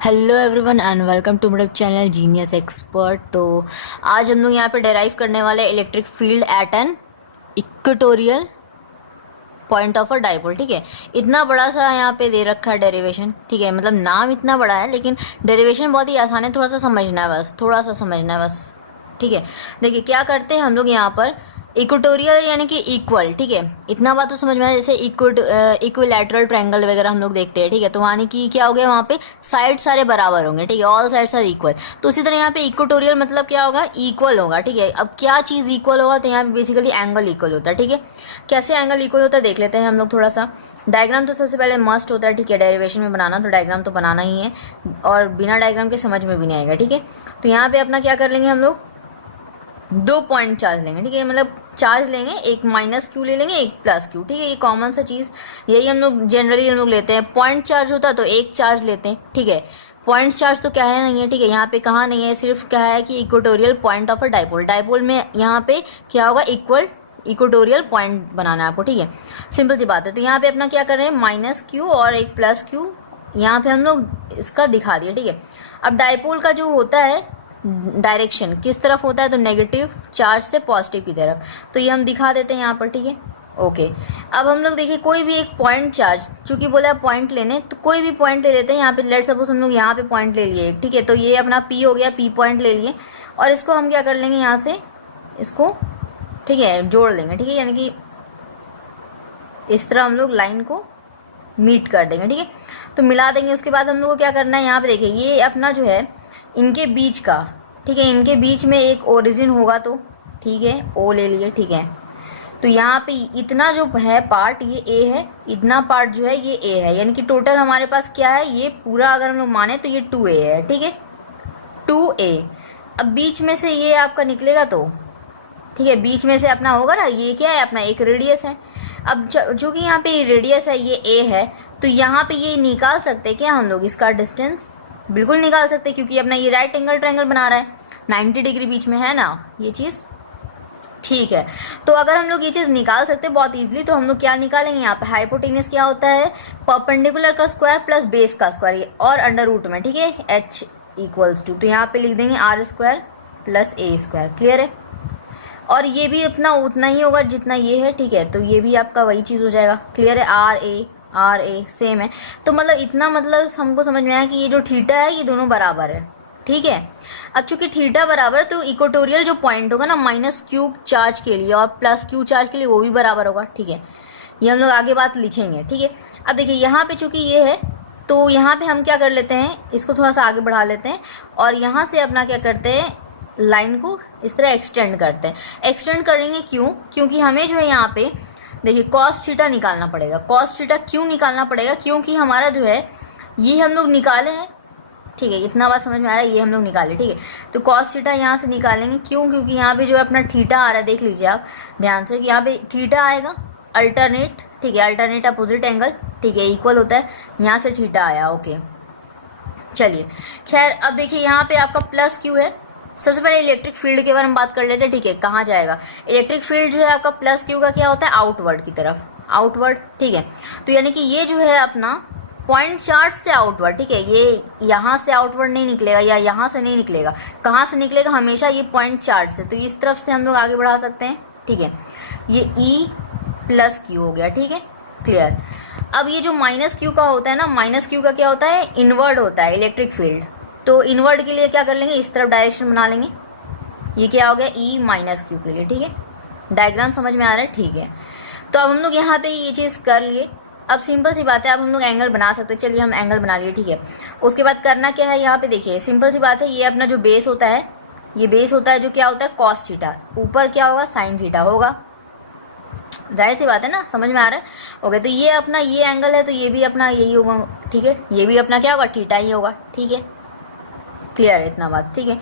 Hello everyone and welcome to मेरा channel genius expert. तो आज हम लोग यहाँ पे डेराइव करने वाले electric field at an equatorial point of a dipole. ठीक है, इतना बड़ा सा यहाँ पे दे रखा है डेरिवेशन। ठीक है, मतलब नाम इतना बड़ा है लेकिन डेरिवेशन बहुत ही आसान है, थोड़ा सा समझना है बस, थोड़ा सा समझना है बस। ठीक है, देखिए क्या करते हैं हम लोग यहाँ पर इक्वेटोरियल यानी कि इक्वल। ठीक है, इतना बात तो समझ में आ रहा है, जैसे इक्विलैटरल ट्रायंगल वगैरह हम लोग देखते हैं। ठीक है, तो वहाँ की क्या हो गया, वहाँ पे साइड सारे बराबर होंगे। ठीक है, ऑल साइड्स आर इक्वल। तो उसी तरह यहाँ पे इक्वेटोरियल मतलब क्या होगा, इक्वल होगा। ठीक है, अब क्या चीज़ इक्वल होगा, तो यहाँ पे बेसिकली एंगल इक्वल होता है। ठीक है, कैसे एंगल इक्वल होता है देख लेते हैं हम लोग थोड़ा सा। डायग्राम तो सबसे पहले मस्ट होता है। ठीक है, डेरिवेशन में बनाना तो डायग्राम तो बनाना ही है, और बिना डायग्राम के समझ में भी नहीं आएगा। ठीक है, तो यहाँ पे अपना क्या कर लेंगे हम लोग, 2 पॉइंट चार्ज लेंगे। ठीक है, मतलब चार्ज लेंगे, एक माइनस क्यू ले लेंगे, एक प्लस क्यू। ठीक है, ये कॉमन सा चीज़ यही हम लोग जनरली हम लोग लेते हैं। पॉइंट चार्ज होता है तो एक चार्ज लेते हैं। ठीक है, पॉइंट चार्ज तो क्या है नहीं है। ठीक है, यहाँ पे कहाँ नहीं है, सिर्फ क्या है कि equatorial point of a dipole. Dipole में यहाँ पे क्या होगा, इक्वेटोरियल पॉइंट बनाना है आपको। ठीक है, सिंपल सी बात है। तो यहाँ पे अपना क्या कर रहे हैं, माइनस क्यू और एक प्लस क्यू यहाँ पे हम लोग इसका दिखा दिया। ठीक है, अब डाइपोल का जो होता है डायरेक्शन किस तरफ होता है, तो नेगेटिव चार्ज से पॉजिटिव की तरफ। तो ये हम दिखा देते हैं यहाँ पर। ठीक है, ओके। अब हम लोग देखिए कोई भी एक पॉइंट चार्ज, चूंकि बोला पॉइंट लेने, तो कोई भी पॉइंट ले लेते हैं। यहाँ पे लेट सपोज हम लोग यहाँ पे पॉइंट ले लिए। ठीक है, तो ये अपना पी हो गया, पी पॉइंट ले लिए, और इसको हम क्या कर लेंगे, यहाँ से इसको ठीक है जोड़ लेंगे। ठीक है, यानी कि इस तरह हम लोग लाइन को मीट कर देंगे। ठीक है, तो मिला देंगे। उसके बाद हम लोग को क्या करना है, यहाँ पे देखिए ये अपना जो है इनके बीच का, ठीक है, इनके बीच में एक ओरिजिन होगा, तो ठीक है ओ ले लिए। ठीक है, तो यहाँ पे इतना जो है पार्ट ये ए है, इतना पार्ट जो है ये ए है, यानी कि टोटल हमारे पास क्या है, ये पूरा अगर हम लोग माने तो ये 2a है। ठीक है, 2a। अब बीच में से ये आपका निकलेगा, तो ठीक है बीच में से अपना होगा ना, ये क्या है अपना एक रेडियस है। अब जो कि यहाँ पे रेडियस है ये ए है, तो यहाँ पे ये निकाल सकते हैं क्या हम लोग इसका डिस्टेंस, बिल्कुल निकाल सकते हैं, क्योंकि अपना ये राइट एंगल ट्रायंगल बना रहा है, 90 डिग्री बीच में है ना ये चीज़। ठीक है, तो अगर हम लोग ये चीज़ निकाल सकते हैं बहुत ईजिली, तो हम लोग क्या निकालेंगे, यहाँ पे हाइपोटेनस क्या होता है, परपेंडिकुलर का स्क्वायर प्लस बेस का स्क्वायर और अंडर रूट में। ठीक है, h इक्वल्स टू, तो यहाँ पे लिख देंगे R square plus A square. Clear है, और ये भी अपना उतना ही होगा जितना ये है। ठीक है, तो ये भी आपका वही चीज़ हो जाएगा। क्लियर है, आर ए सेम है। तो मतलब इतना मतलब हमको समझ में आया कि ये जो थीटा है ये दोनों बराबर है। ठीक है, अब चूंकि थीटा बराबर है तो इक्वेटोरियल जो पॉइंट होगा ना माइनस क्यू चार्ज के लिए और प्लस क्यू चार्ज के लिए वो भी बराबर होगा। ठीक है, ये हम लोग आगे बात लिखेंगे। ठीक है, अब देखिए यहाँ पे चूंकि ये है, तो यहाँ पे हम क्या कर लेते हैं, इसको थोड़ा सा आगे बढ़ा लेते हैं, और यहाँ से अपना क्या करते हैं, लाइन को इस तरह एक्सटेंड करते हैं। एक्सटेंड करेंगे क्यों, क्योंकि हमें जो है यहाँ पे देखिए कॉस थीटा निकालना पड़ेगा। कॉस थीटा क्यों निकालना पड़ेगा, क्योंकि हमारा जो है ये हम लोग निकाले हैं। ठीक है, इतना बात समझ में आ रहा है, ये हम लोग निकाले। ठीक है, तो कॉस थीटा यहाँ से निकालेंगे, क्यों, क्योंकि यहाँ पे जो है अपना थीटा आ रहा है, देख लीजिए आप ध्यान से, कि यहाँ पे थीटा आएगा अल्टरनेट। ठीक है, अल्टरनेट अपोजिट एंगल। ठीक है, इक्वल होता है, यहाँ से थीटा आया। ओके, चलिए खैर, अब देखिए यहाँ पे आपका प्लस क्यू है। सबसे पहले इलेक्ट्रिक फील्ड के बारे में बात कर लेते हैं। ठीक है, कहाँ जाएगा इलेक्ट्रिक फील्ड, जो है आपका प्लस क्यू का क्या होता है, आउटवर्ड की तरफ, आउटवर्ड। ठीक है, तो यानी कि ये जो है अपना पॉइंट चार्ज से आउटवर्ड। ठीक है, ये यहाँ से आउटवर्ड नहीं निकलेगा या यहाँ से नहीं निकलेगा, कहाँ से निकलेगा, हमेशा ये पॉइंट चार्ज से, तो इस तरफ से हम लोग आगे बढ़ा सकते हैं। ठीक है, ये ई प्लस क्यू हो गया। ठीक है, क्लियर। अब ये जो माइनस क्यू का होता है ना, माइनस क्यू का क्या होता है, इनवर्ड होता है इलेक्ट्रिक फील्ड। तो इनवर्ड के लिए क्या कर लेंगे, इस तरफ डायरेक्शन बना लेंगे। ये क्या हो गया, ई माइनस क्यू के लिए। ठीक है, डायग्राम समझ में आ रहा है। ठीक है, तो अब हम लोग यहाँ पे ये चीज़ कर लिए। अब सिंपल सी बात है, अब हम लोग एंगल बना सकते हैं। चलिए हम एंगल बना लिए। ठीक है, उसके बाद करना क्या है, यहाँ पे देखिए सिंपल सी बात है, ये अपना जो बेस होता है, ये बेस होता है जो क्या होता है, कॉस थीटा, ऊपर क्या होगा, साइन थीटा होगा। जाहिर सी बात है ना, समझ में आ रहा है। ओके, तो ये अपना ये एंगल है, तो ये भी अपना यही होगा। ठीक है, ये भी अपना क्या होगा, थीटा ही होगा। ठीक है, क्लियर है इतना बात। ठीक है,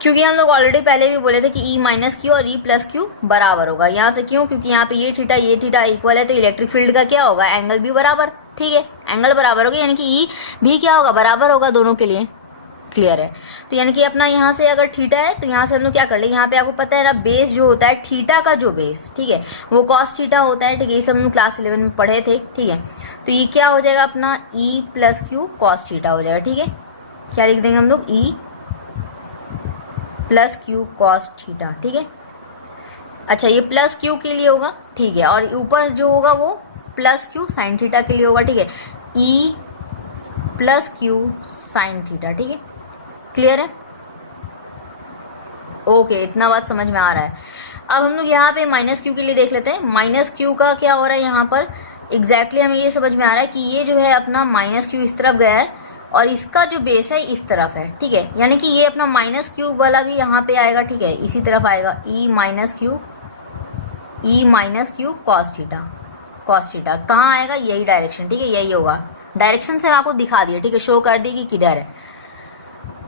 क्योंकि हम लोग ऑलरेडी पहले भी बोले थे कि ई माइनस क्यू और ई प्लस क्यू बराबर होगा। यहाँ से क्यों, क्योंकि यहाँ पे ये थीटा इक्वल है, तो इलेक्ट्रिक फील्ड का क्या होगा, एंगल भी बराबर। ठीक है, एंगल बराबर होगा, यानी कि ई भी क्या होगा, बराबर होगा दोनों के लिए। क्लियर है। तो यानी कि अपना यहाँ से अगर थीटा है तो यहाँ से हम लोग क्या कर ले, यहाँ पे आपको पता है ना बेस जो होता है थीटा का जो बेस, ठीक है, वो कॉस थीटा होता है, ठीक है, ये सब हम लोग क्लास 11 में पढ़े थे, ठीक है। तो ये क्या हो जाएगा अपना ई प्लस क्यू कॉस थीटा हो जाएगा, ठीक है। क्या लिख देंगे हम लोग, ई प्लस क्यू कॉस थीटा, ठीक है। अच्छा ये प्लस क्यू के लिए होगा, ठीक है, और ऊपर जो होगा वो प्लस क्यू साइन थीटा के लिए होगा, ठीक है, ई प्लस क्यू साइन थीटा, ठीक है। क्लियर है, ओके, इतना बात समझ में आ रहा है। अब हम लोग यहाँ पे माइनस क्यू के लिए देख लेते हैं। माइनस क्यू का क्या हो रहा है यहाँ पर, एग्जैक्टली हमें ये समझ में आ रहा है कि ये जो है अपना माइनस क्यू इस तरफ गया है और इसका जो बेस है इस तरफ है, ठीक है, यानी कि ये अपना माइनस क्यू वाला भी यहाँ पे आएगा, ठीक है, इसी तरफ आएगा, ई माइनस क्यू कॉस थीटा कहाँ आएगा, यही डायरेक्शन, ठीक है, यही होगा। डायरेक्शन से मैं आपको दिखा दिया, ठीक है, शो कर दी कि किधर है।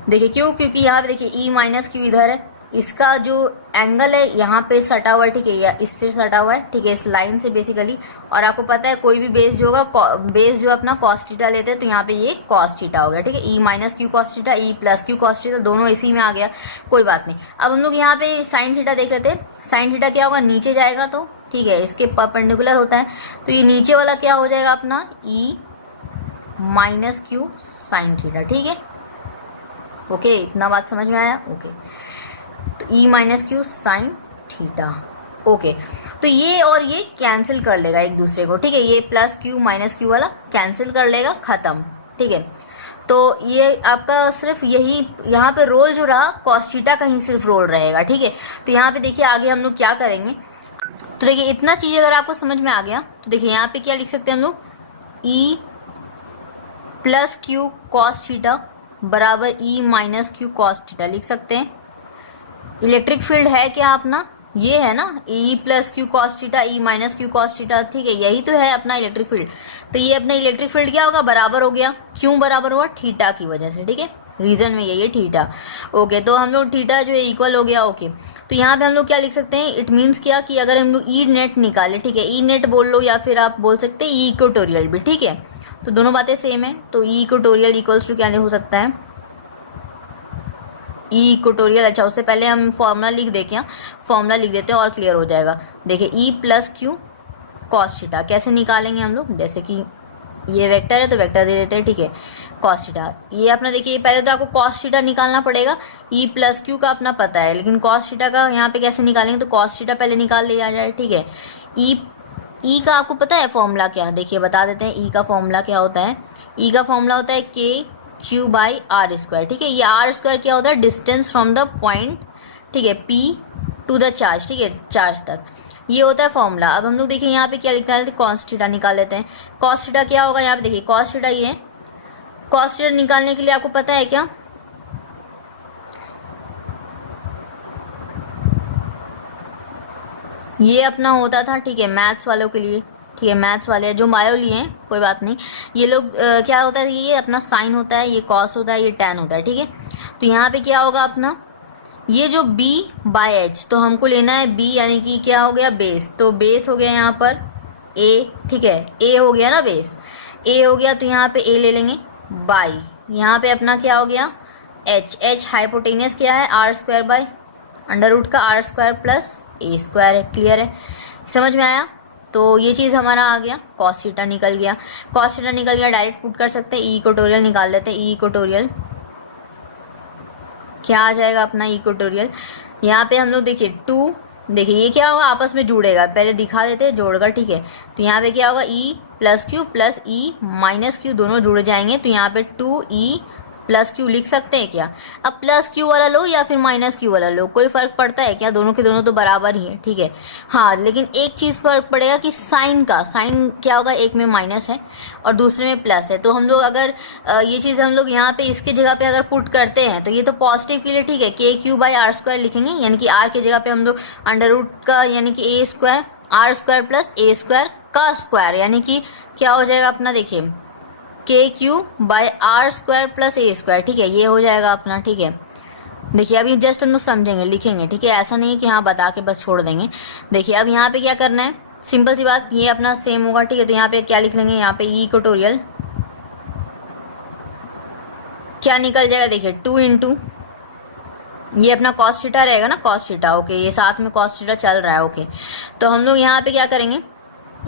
देखिए क्यों, क्योंकि यहाँ पे देखिए ई माइनस क्यू इधर है, इसका जो एंगल है यहाँ पे सटा हुआ है, ठीक है, या इससे सटा हुआ है, ठीक है, इस लाइन से बेसिकली। और आपको पता है कोई भी बेस जो होगा, बेस जो अपना कॉस थीटा लेते हैं, तो यहाँ पे ये कॉस थीटा हो गया, ठीक है, E minus Q cos theta, E plus Q cos theta, दोनों इसी में आ गया, कोई बात नहीं। अब हम लोग यहाँ पे साइन थीटा देख लेते हैं। साइन थीटा क्या होगा, नीचे जाएगा तो, ठीक है, इसके परपेंडिकुलर होता है, तो ये नीचे वाला क्या हो जाएगा अपना ई माइनस क्यू साइन थीटा, ठीक है, ओके, इतना बात समझ में आया, ओके। तो E minus Q sine theta, okay. तो ये और ये कैंसिल कर लेगा एक दूसरे को, ठीक है, ये प्लस क्यू माइनस क्यू वाला कैंसिल कर लेगा, खत्म, ठीक है। तो ये आपका सिर्फ यही यहाँ पे रोल जो रहा कॉस थीटा का ही सिर्फ रोल रहेगा, ठीक है। तो यहाँ पे देखिए आगे हम लोग क्या करेंगे, तो देखिए इतना चीज़ अगर आपको समझ में आ गया तो देखिए यहाँ पे क्या लिख सकते हैं हम लोग, ई प्लस क्यू कॉस थीटा बराबर ई माइनस क्यू कॉस थीटा लिख सकते हैं। इलेक्ट्रिक फील्ड है क्या अपना, ये है ना, E plus Q cos theta E minus Q cos theta, ठीक है, यही तो है अपना इलेक्ट्रिक फील्ड। तो ये अपना इलेक्ट्रिक फील्ड क्या होगा, बराबर हो गया, क्यों बराबर हुआ, थीटा की वजह से, ठीक है, रीजन में यही है थीटा, ओके। तो हम लोग थीटा जो है इक्वल हो गया, ओके। तो यहाँ पे हम लोग क्या लिख सकते हैं, इट मीन्स क्या कि अगर हम लोग ई नेट निकाले, ठीक है, ई नेट बोल लो या फिर आप बोल सकते हैं ई इक्वेटोरियल भी, ठीक है, तो दोनों बातें सेम है। तो ई इक्वेटोरियल इक्वल्स टू क्या हो सकता है, ई इक्वेटोरियल, अच्छा उससे पहले हम फॉर्मूला लिख दे, क्या फॉर्मूला लिख देते हैं और क्लियर हो जाएगा। देखिए ई प्लस क्यू कॉस थीटा कैसे निकालेंगे हम लोग, जैसे कि ये वेक्टर है तो वेक्टर दे देते हैं, ठीक है, कॉस थीटा, ये अपना देखिए पहले तो आपको कॉस थीटा निकालना पड़ेगा, ई प्लस क्यू का अपना पता है, लेकिन कॉस थीटा का यहाँ पे कैसे निकालेंगे, तो कॉस थीटा पहले निकाल लिया जाए, ठीक है। ई का आपको पता है फॉर्मूला क्या, देखिए बता देते हैं, ई का फॉर्मूला क्या होता है, ई का फॉर्मूला होता है के क्यू बाई आर स्क्वायर, ठीक है, ये आर स्क्वायर क्या होता है, डिस्टेंस फ्रॉम द पॉइंट, ठीक है, पी टू द चार्ज, ठीक है, चार्ज तक, ये होता है फॉर्मूला। अब हम लोग देखिए यहाँ पे क्या लिखना है, कॉस थीटा निकाल लेते हैं। कॉस थीटा क्या होगा, यहाँ पे देखिए कॉस थीटा ये है, कॉस थीटा निकालने के लिए आपको पता है क्या, ये अपना होता था, ठीक है, मैथ्स वालों के लिए, ठीक है, मैथ्स वाले जो बायो लिए हैं कोई बात नहीं, ये लोग क्या होता है, ये अपना साइन होता है, ये कॉस होता है, ये टैन होता है, ठीक है। तो यहाँ पे क्या होगा अपना, ये जो b बाय एच, तो हमको लेना है b, यानी कि क्या हो गया बेस, तो बेस हो गया यहाँ पर a, ठीक है, a हो गया ना बेस, a हो गया, तो यहाँ पे a ले लेंगे, बाई यहाँ पे अपना क्या हो गया h हाइपोटेनियस क्या है, R square by under root का R square plus A square है, क्लियर है, समझ में आया। तो ये चीज़ हमारा आ गया, कॉस थीटा निकल गया, कॉस थीटा निकल गया, डायरेक्ट पुट कर सकते हैं, ई इक्वेटोरियल निकाल लेते हैं, ई इक्वेटोरियल क्या आ जाएगा अपना इक्वेटोरियल, यहाँ पे हम लोग देखिए टू, देखिए ये क्या होगा आपस में जुड़ेगा, पहले दिखा देते हैं जोड़कर, ठीक है। तो यहाँ पे क्या होगा ई plus Q plus E minus Q दोनों जुड़ जाएंगे, तो यहाँ पे टू ई प्लस क्यू लिख सकते हैं क्या, अब प्लस क्यू वाला लो या फिर माइनस क्यू वाला लो, कोई फर्क पड़ता है क्या, दोनों के दोनों तो बराबर ही है, ठीक है। हाँ लेकिन एक चीज़ फर्क पड़ेगा कि साइन का, साइन क्या होगा, एक में माइनस है और दूसरे में प्लस है, तो हम लोग अगर ये चीज़ हम लोग यहाँ पे इसके जगह पे अगर पुट करते हैं तो ये तो पॉजिटिव के लिए, ठीक है, के क्यू बाई आर स्क्वायर लिखेंगे, यानी कि आर की जगह पे हम लोग अंडर रूट का यानी कि A square R square plus A square का स्क्वायर, यानी कि क्या हो जाएगा अपना, देखिए K Q by R square plus A square, ठीक है, ये हो जाएगा अपना, ठीक है। देखिए अब ये जस्ट हम लोग समझेंगे, लिखेंगे, ठीक है, ऐसा नहीं है कि हाँ बता के बस छोड़ देंगे। देखिए अब यहाँ पे क्या करना है, सिंपल सी बात, ये अपना सेम होगा, ठीक है, तो यहाँ पे क्या लिख लेंगे, यहाँ पे ई इक्वेटोरियल, क्या निकल जाएगा, देखिए 2 इंटू ये अपना कॉस थीटा रहेगा ना, कॉस थीटा, ओके, ये साथ में कॉस थीटा चल रहा है, ओके। तो हम लोग यहाँ पे क्या करेंगे,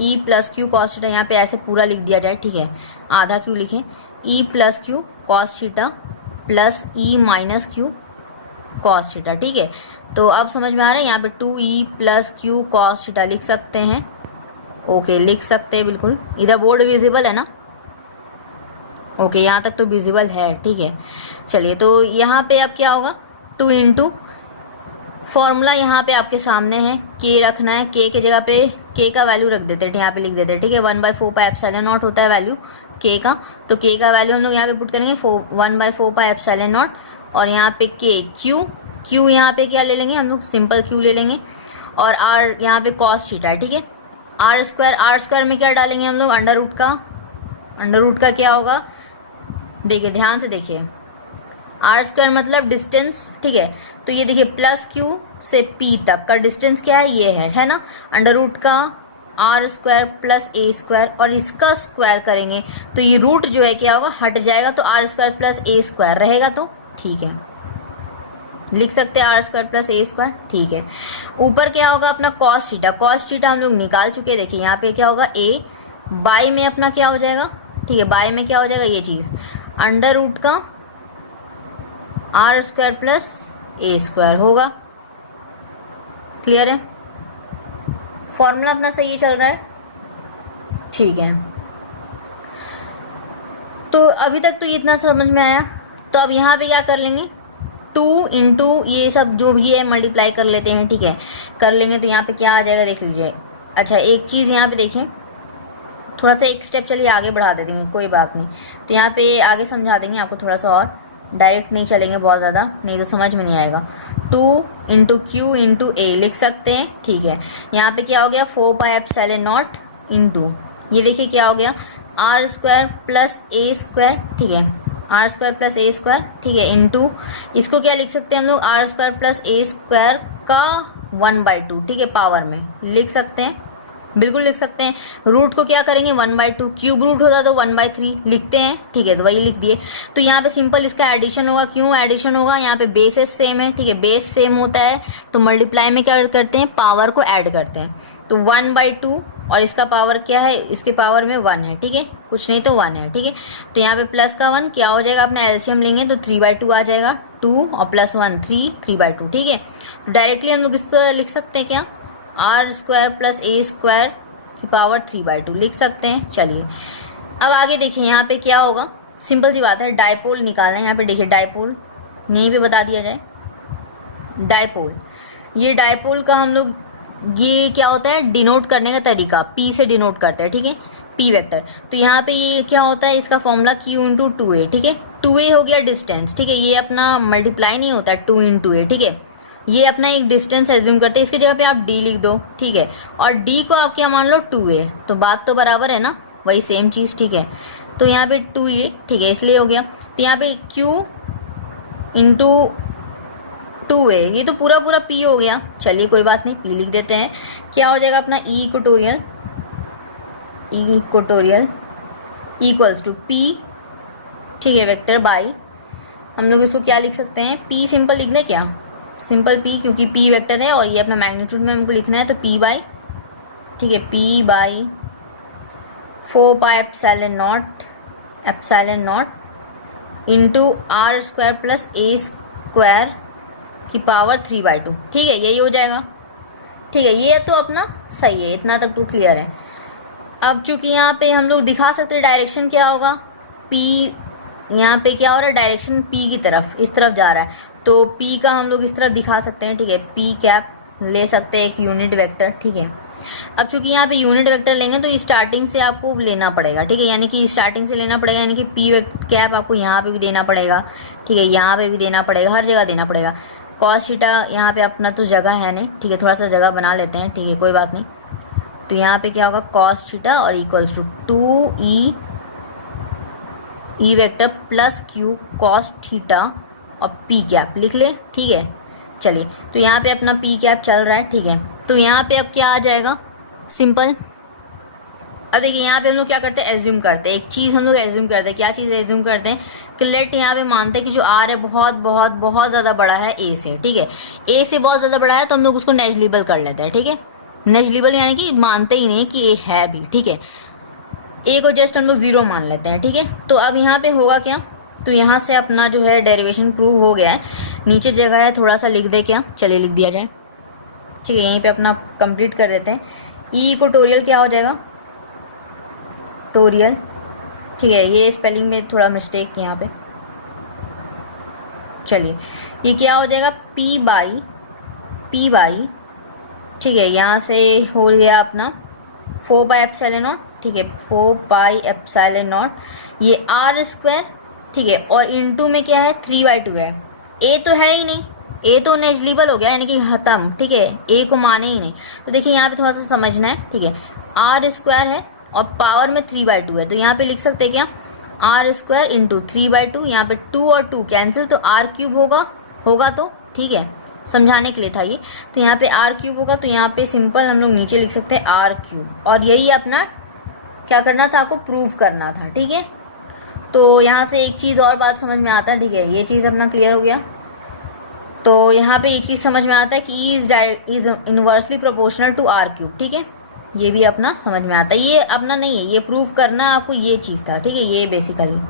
ई प्लस क्यू कॉस थीटा, यहाँ पे ऐसे पूरा लिख दिया जाए, ठीक है, आधा क्यू लिखें, E plus Q cos theta plus E minus Q cos theta, ठीक है। तो अब समझ में आ रहा है, यहाँ पे 2e plus Q cos theta लिख सकते हैं, ओके, लिख सकते हैं बिल्कुल। इधर बोर्ड विजिबल है ना, ओके, यहाँ तक तो विजिबल है, ठीक है। चलिए, तो यहाँ पे अब क्या होगा, 2 इंटू फॉर्मूला यहाँ पे आपके सामने है, के रखना है, के की जगह पे के का वैल्यू रख देते हैं, यहाँ पे लिख देते हैं, ठीक है। 1/4 पाई एप्सिलॉन नॉट होता है वैल्यू के का, तो के का वैल्यू हम लोग यहाँ पे पुट करेंगे 1/4 पाई एप्सिलॉन नॉट, और यहाँ पे के क्यू यहाँ पे क्या ले लेंगे हम लोग, सिंपल क्यू ले लेंगे, और आर यहाँ पे कॉस थीटा, ठीक है। आर स्क्वायर में क्या डालेंगे हम लोग, अंडर रूट का क्या होगा, देखिए ध्यान से देखिए, आर स्क्वायर मतलब डिस्टेंस, ठीक है। तो ये देखिए प्लस क्यू से पी तक का डिस्टेंस क्या है, ये है ना, अंडर रूट का R square plus A square, और इसका स्क्वायर करेंगे तो ये रूट जो है क्या होगा, हट जाएगा, तो R square plus A square रहेगा, तो ठीक है, लिख सकते हैं R square plus A square, ठीक है। ऊपर क्या होगा अपना कॉस थीटा हम लोग निकाल चुके हैं, देखिए यहाँ पे क्या होगा, ए बाई में अपना क्या हो जाएगा, ठीक है, बाई में क्या हो जाएगा, ये चीज़ अंडर रूट का R square plus A square होगा, क्लियर है, फॉर्मूला अपना सही चल रहा है, ठीक है। तो अभी तक तो इतना समझ में आया। तो अब यहाँ पे क्या कर लेंगे, 2 इंटू ये सब जो भी है मल्टीप्लाई कर लेते हैं, ठीक है, कर लेंगे, तो यहाँ पे क्या आ जाएगा देख लीजिए। अच्छा, एक चीज़ यहाँ पे देखें, थोड़ा सा एक स्टेप चलिए आगे बढ़ा दे देंगे, कोई बात नहीं, तो यहाँ पे आगे समझा देंगे आपको थोड़ा सा, और डायरेक्ट नहीं चलेंगे बहुत ज़्यादा, नहीं तो समझ में नहीं आएगा। 2 इंटू क्यू इंटू ए लिख सकते हैं, ठीक है। यहाँ पे क्या हो गया, 4 पाई एप्सिलॉन नॉट इंटू, ये देखिए क्या हो गया, R square plus A square, ठीक है, R square plus A square, ठीक है, इंटू इसको क्या लिख सकते हैं हम लोग, R square plus A square का 1/2, ठीक है, पावर में लिख सकते हैं, बिल्कुल लिख सकते हैं। रूट को क्या करेंगे, 1/2, क्यूब रूट होता तो 1/3 लिखते हैं, ठीक है, तो वही लिख दिए। तो यहाँ पे सिंपल इसका एडिशन होगा, क्यों एडिशन होगा, यहाँ पे बेसेस सेम है, ठीक है, बेस सेम होता है, तो मल्टीप्लाई में क्या करते हैं, पावर को ऐड करते हैं, तो 1/2, और इसका पावर क्या है, इसके पावर में 1 है, ठीक है, कुछ नहीं तो 1 है, ठीक है। तो यहाँ पे प्लस का 1 क्या हो जाएगा, अपना एलसीएम लेंगे तो 3/2 आ जाएगा, 2 और प्लस 1 3/2, ठीक है। तो डायरेक्टली हम लोग इसको लिख सकते हैं क्या, R square plus A square की पावर 3/2 लिख सकते हैं। चलिए, अब आगे देखिए, यहाँ पे क्या होगा, सिंपल सी बात है, डायपोल निकालना है। यहाँ पे देखिए डायपोल यहीं पे बता दिया जाए, डायपोल, ये डायपोल का हम लोग ये क्या होता है, डिनोट करने का तरीका, पी से डिनोट करते हैं, ठीक है, पी वेक्टर। तो यहाँ पे ये क्या होता है, इसका फॉर्मूला क्यू इंटू 2a, ठीक है, 2a हो गया डिस्टेंस, ठीक है, ये अपना मल्टीप्लाई नहीं होता 2 इंटू ए, ठीक है, ये अपना एक डिस्टेंस एज्यूम करते हैं, इसकी जगह पे आप d लिख दो, ठीक है, और d को आप क्या मान लो 2a, तो बात तो बराबर है ना, वही सेम चीज़, ठीक है। तो यहाँ पे 2a, ठीक है, इसलिए हो गया। तो यहाँ पे q इंटू 2a, ये तो पूरा p हो गया, चलिए कोई बात नहीं, p लिख देते हैं, क्या हो जाएगा अपना ई इक्वेटोरियल इक्वल्स टू p, ठीक है, वेक्टर बाई, हम लोग इसको क्या लिख सकते हैं, p सिंपल लिख दें क्या, सिंपल p, क्योंकि p वेक्टर है और ये अपना मैग्नीट्यूड में हमको लिखना है, तो p बाई, ठीक है, p by 4 pi epsilon not into R square plus A square की पावर 3/2, ठीक है, यही हो जाएगा, ठीक है। ये तो अपना सही है, इतना तक तो क्लियर है। अब चूंकि यहाँ पे हम लोग दिखा सकते हैं डायरेक्शन क्या होगा, p यहाँ पे क्या हो रहा है, डायरेक्शन p की तरफ, इस तरफ जा रहा है, तो p का हम लोग इस तरफ दिखा सकते हैं, ठीक है, p कैप ले सकते हैं, एक यूनिट वेक्टर, ठीक है। अब चूंकि यहाँ पे यूनिट वेक्टर लेंगे तो स्टार्टिंग से आपको लेना पड़ेगा, ठीक है, यानी कि स्टार्टिंग से लेना पड़ेगा, यानी कि p कैप आपको यहाँ पे भी देना पड़ेगा, ठीक है, यहाँ पे भी देना पड़ेगा, हर जगह देना पड़ेगा। कॉस थीटा यहाँ पे अपना तो जगह है नहीं, ठीक है, थोड़ा सा जगह बना लेते हैं, ठीक है, कोई बात नहीं। तो यहाँ पे क्या होगा, कॉस थीटा और equals to 2e vector plus q cos theta और p कैप लिख ले, ठीक है। चलिए, तो यहाँ पे अपना p कैप चल रहा है, ठीक है। तो यहाँ पे अब क्या आ जाएगा, सिंपल, अब देखिए यहाँ पे हम लोग क्या करते हैं, एज्यूम करते हैं, एक चीज़ हम लोग एज्यूम करते हैं। क्या चीज़ एज्यूम करते हैं कि लेट यहाँ पे मानते हैं कि जो आर है बहुत बहुत बहुत ज़्यादा बड़ा है ए से, ठीक है, ए से बहुत ज़्यादा बड़ा है, तो हम लोग उसको नेग्लिजिबल कर लेते हैं, ठीक है। नेग्लिजिबल यानी कि मानते ही नहीं कि ए है भी, ठीक है। ए को जस्ट हम लोग ज़ीरो मान लेते हैं, ठीक है। तो अब यहाँ पे होगा क्या, तो यहाँ से अपना जो है डेरिवेशन प्रूव हो गया है। नीचे जगह है, थोड़ा सा लिख दे क्या, चलिए लिख दिया जाए, ठीक है। यहीं पे अपना कंप्लीट कर देते हैं। ई इक्वेटोरियल क्या हो जाएगा, टोरियल, ठीक है। ये स्पेलिंग में थोड़ा मिस्टेक यहाँ पे, चलिए ये क्या हो जाएगा, पी बाई, ठीक है। यहाँ से हो गया अपना 4 पाई एप्सिलॉन नॉट, ठीक है, 4 पाई एप्सिलॉन नॉट, ये आर स्क्वायर, ठीक है। और इनटू में क्या है, 3/2 है। ए तो है ही नहीं, ए तो नेग्लिजिबल हो गया, यानी कि खत्म, ठीक है, ए को माने ही नहीं। तो देखिए यहाँ पे थोड़ा सा समझना है, ठीक है। आर स्क्वायर है और पावर में 3/2 है, तो यहाँ पे लिख सकते हैं क्या, आर स्क्वायर इंटू 3/2, यहाँ पे 2 और 2 कैंसिल, तो आर क्यूब होगा तो, ठीक है, समझाने के लिए था ये। तो यहाँ पे आर क्यूब होगा, तो यहाँ पे सिंपल हम लोग नीचे लिख सकते हैं आर क्यूब, और यही अपना क्या करना था, आपको प्रूव करना था, ठीक है। तो यहाँ से एक चीज़ और बात समझ में आता है, ठीक है, ये चीज़ अपना क्लियर हो गया। तो यहाँ पे एक चीज़ समझ में आता है कि E is inversely proportional to R cube, ठीक है, ये भी अपना समझ में आता है। ये अपना नहीं है, ये प्रूव करना आपको, ये चीज़ था, ठीक है। ये बेसिकली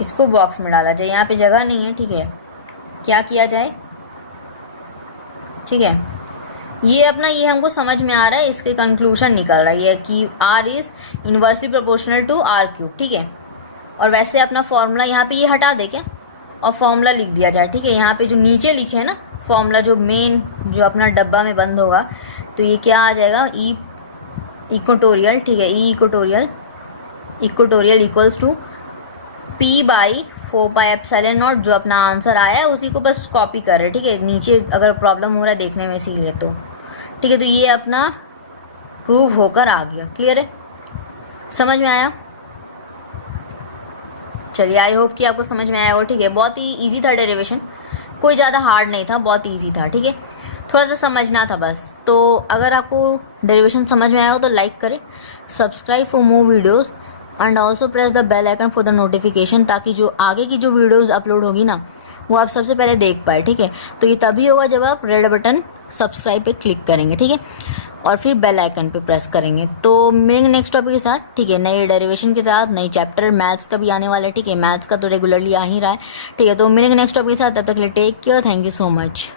इसको बॉक्स में डाला जाए, यहाँ पे जगह नहीं है, ठीक है, क्या किया जाए, ठीक है। ये अपना, ये हमको समझ में आ रहा है, इसके कंक्लूजन निकल रहा है कि R is inversely proportional to R cube, ठीक है। और वैसे अपना फॉर्मूला यहाँ पे ये हटा दे क्या, और फॉर्मूला लिख दिया जाए, ठीक है। यहाँ पे जो नीचे लिखे है ना फॉर्मूला, जो मेन जो अपना डब्बा में बंद होगा, तो ये क्या आ जाएगा, ई इक्वेटोरियल, ठीक है, E equatorial equals to P by 4 pi epsilon naught, जो अपना आंसर आया है उसी को बस कॉपी कर रहे हैं, ठीक है। नीचे अगर प्रॉब्लम हो रहा है देखने में इसीलिए, तो ठीक है। तो ये अपना प्रूव होकर आ गया, क्लियर है, समझ में आया। चलिए आई होप कि आपको समझ में आया हो, ठीक है। बहुत ही इजी था डेरिवेशन, कोई ज़्यादा हार्ड नहीं था, बहुत इजी था, ठीक है। थोड़ा सा समझना था बस। तो अगर आपको डेरिवेशन समझ में आया हो तो लाइक करें, subscribe for more videos and also press the bell icon for the notification, ताकि जो आगे की जो वीडियोस अपलोड होगी ना वो आप सबसे पहले देख पाए, ठीक है। तो ये तभी होगा जब आप रेड बटन सब्सक्राइब पे क्लिक करेंगे, ठीक है, और फिर बेल आइकन पे प्रेस करेंगे। तो मिलेंगे नेक्स्ट टॉपिक के साथ, ठीक है, नए डेरिवेशन के साथ, नई चैप्टर मैथ्स का भी आने वाला है, ठीक है। मैथ्स का तो रेगुलरली आ ही रहा है, ठीक है। तो मिलेंगे नेक्स्ट टॉपिक के साथ, तब तक के लिए take care, thank you so much.